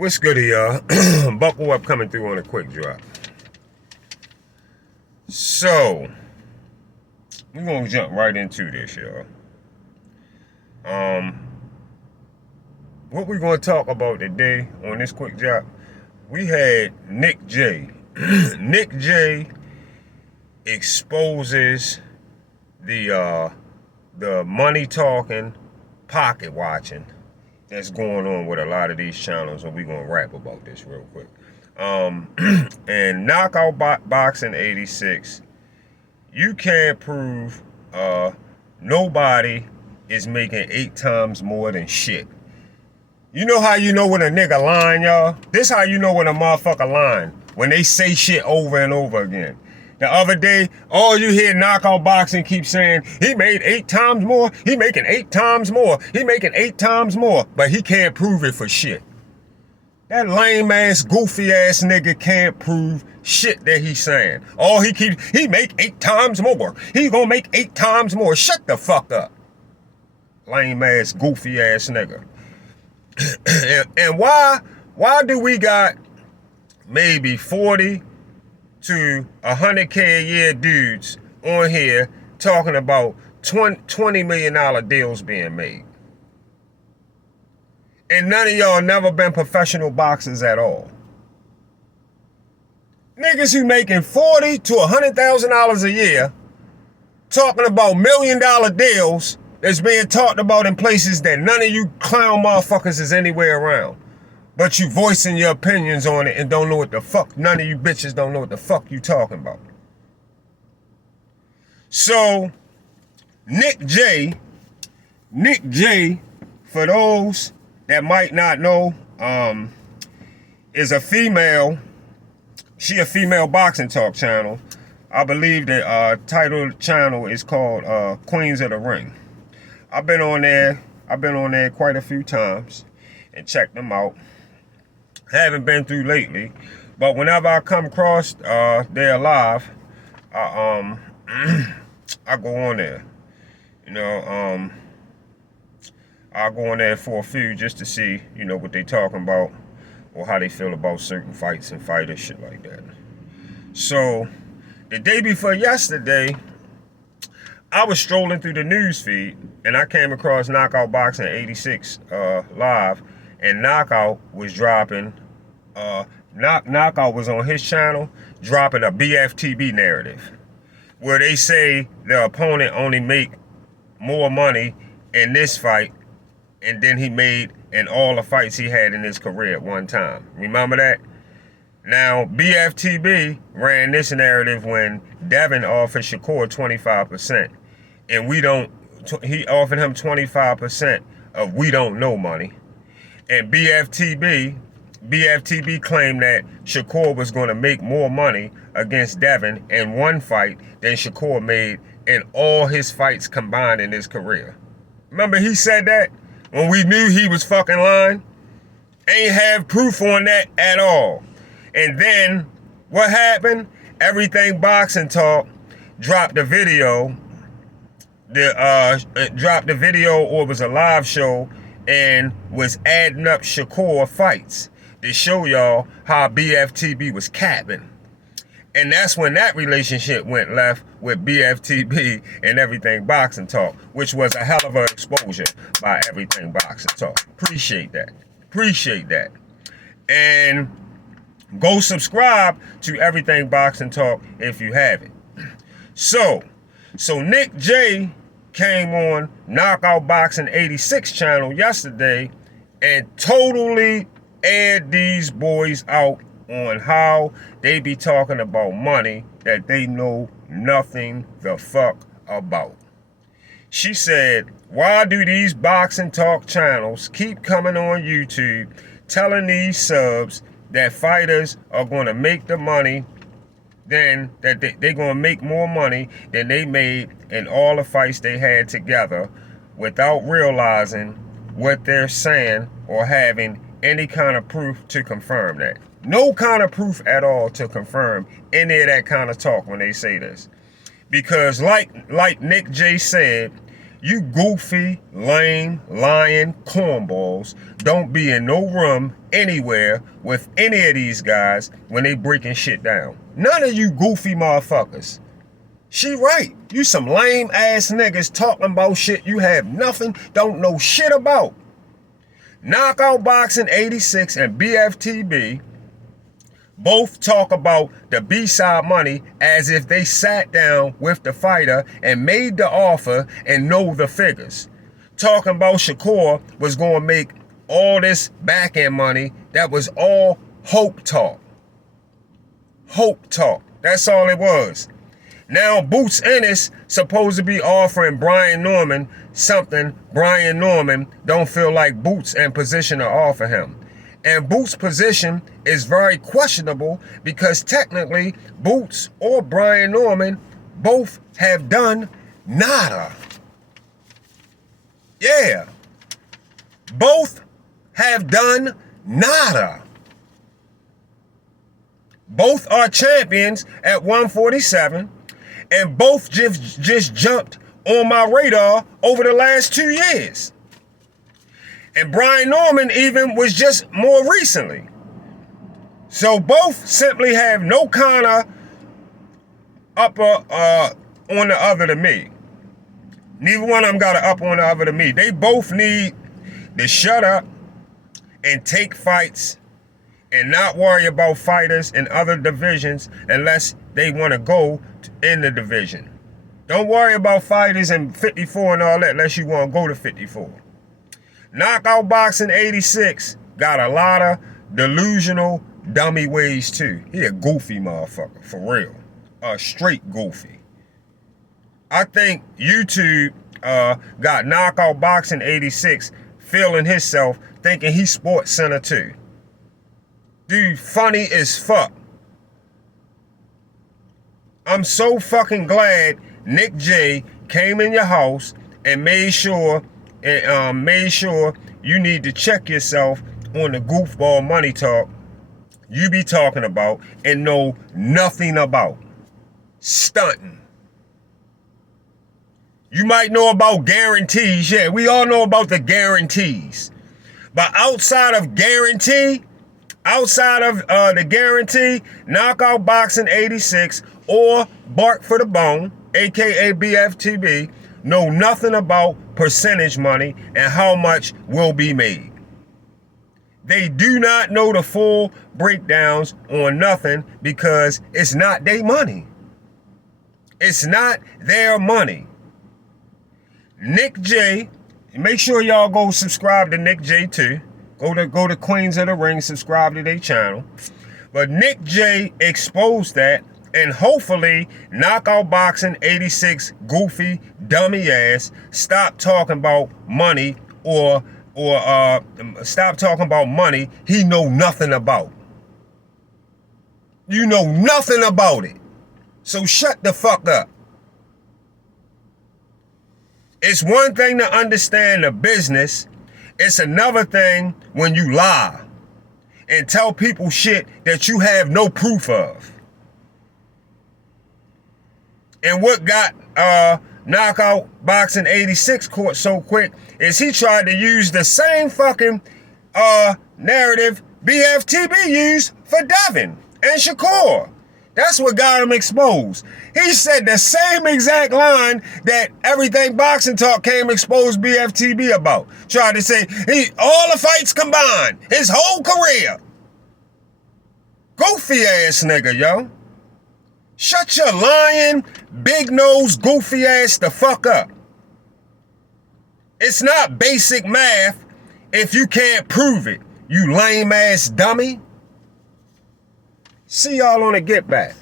What's good, y'all? Buckle up, coming through on a quick drop. So, we're gonna jump right into this, y'all. What we're gonna talk about today on this quick drop, we had Nick J. Nick J exposes the money talking, pocket watching that's going on with a lot of these channels, and we're gonna rap about this real quick. And Knockout Boxing 86, you can't prove nobody is making 8 times more than shit. You know how you know when a nigga lying, y'all? This how you know when a motherfucker lying. When they say shit over and over again. The other day, all you hear Knockout Boxing keep saying, he made 8 times more, he making 8 times more, he making 8 times more, but he can't prove it for shit. That lame ass, goofy ass nigga can't prove shit that he's saying. All he make 8 times more. He gonna make 8 times more. Shut the fuck up. Lame ass, goofy ass nigga. and why do we got maybe 40 to 100K a year dudes on here talking about $20 million deals being made? And none of y'all never been professional boxers at all. Niggas who making $40 to $100,000 a year talking about $1 million deals that's being talked about in places that none of you clown motherfuckers is anywhere around. But you voicing your opinions on it and don't know what the fuck, none of you bitches don't know what the fuck you talking about. So, Nick J, for those that might not know, is a female. She a female boxing talk channel. I believe the title of the channel is called Queens of the Ring. I've been on there quite a few times and checked them out. Haven't been through lately, but whenever I come across they're live, I go on there. You know, I'll go on there for a few just to see, you know, what they talking about or how they feel about certain fights and fighters, shit like that. So, the day before yesterday, I was strolling through the news feed and I came across Knockout Boxing 86 live, and Knockout was dropping, Knockout was on his channel dropping a BFTB narrative where they say the opponent only make more money in this fight and then he made in all the fights he had in his career at one time. Remember that? Now, BFTB ran this narrative when Devin offered Shakur 25%. And he offered him 25% of we don't know money. And BFTB claimed that Shakur was going to make more money against Devin in one fight than Shakur made in all his fights combined in his career. Remember he said that? When we knew he was fucking lying? Ain't have proof on that at all. And then, what happened? Everything Boxing Talk dropped the video. Dropped the video, or it was a live show, and was adding up Shakur fights to show y'all how BFTB was capping. And that's when that relationship went left with BFTB and Everything Boxing Talk, which was a hell of an exposure by Everything Boxing Talk. Appreciate that. And go subscribe to Everything Boxing Talk if you haven't. So Nick J came on Knockout Boxing 86 channel yesterday and totally aired these boys out on how they be talking about money that they know nothing the fuck about. She said, why do these boxing talk channels keep coming on YouTube telling these subs that fighters are going to make the money, then that they're going to make more money than they made in all the fights they had together without realizing what they're saying or having any kind of proof to confirm that? No kind of proof at all to confirm any of that kind of talk when they say this. Because like Nick J said, You goofy, lame, lying cornballs don't be in no room anywhere with any of these guys when they breaking shit down. None of you goofy motherfuckers. She right. You some lame ass niggas talking about shit you have nothing, don't know shit about. Knockout Boxing 86 and BFTB both talk about the B-side money as if they sat down with the fighter and made the offer and know the figures. Talking about Shakur was going to make all this back-end money. That was all hope talk. Hope talk. That's all it was. Now Boots Ennis supposed to be offering Brian Norman something Brian Norman don't feel like Boots in position to offer him. And Boots' position is very questionable because technically Boots or Brian Norman both have done nada. Yeah. Both have done nada. Both are champions at 147 and both just jumped on my radar over the last 2 years. And Brian Norman even was just more recently. So both simply have no kind of upper on the other than me. Neither one of them got an up on the other than me. They both need to shut up and take fights and not worry about fighters in other divisions unless they want to go in the division. Don't worry about fighters in 54 and all that unless you want to go to 54. Knockout Boxing 86 got a lot of delusional dummy ways too. He a goofy motherfucker, for real. A straight goofy. I think YouTube got Knockout Boxing 86 feeling himself, thinking he's Sports Center too. Dude, funny as fuck. I'm so fucking glad Nick J came in your house and made sure you need to check yourself on the goofball money talk you be talking about and know nothing about. Stunting. You might know about guarantees. Yeah, we all know about the guarantees. But outside of the guarantee, Knockout Boxing 86 or Bark for the Bone, aka BFTB, know nothing about percentage money and how much will be made. They do not know the full breakdowns on nothing because it's not their money. It's not their money. Nick J, make sure y'all go subscribe to Nick J too. Go to Queens of the Ring, subscribe to their channel. But Nick J exposed that, and hopefully Knockout Boxing 86 goofy dummy ass stop talking about money or stop talking about money he know nothing about. You know nothing about it. So shut the fuck up. It's one thing to understand the business. It's another thing when you lie and tell people shit that you have no proof of. And what got Knockout Boxing 86 caught so quick is he tried to use the same fucking narrative BFTB used for Devin and Shakur. That's what got him exposed. He said the same exact line that Everything Boxing Talk came exposed BFTB about. Tried to say, all the fights combined, his whole career. Goofy ass nigga, yo. Shut your lying, big nose, goofy ass the fuck up. It's not basic math if you can't prove it, you lame ass dummy. See y'all on the Get Back.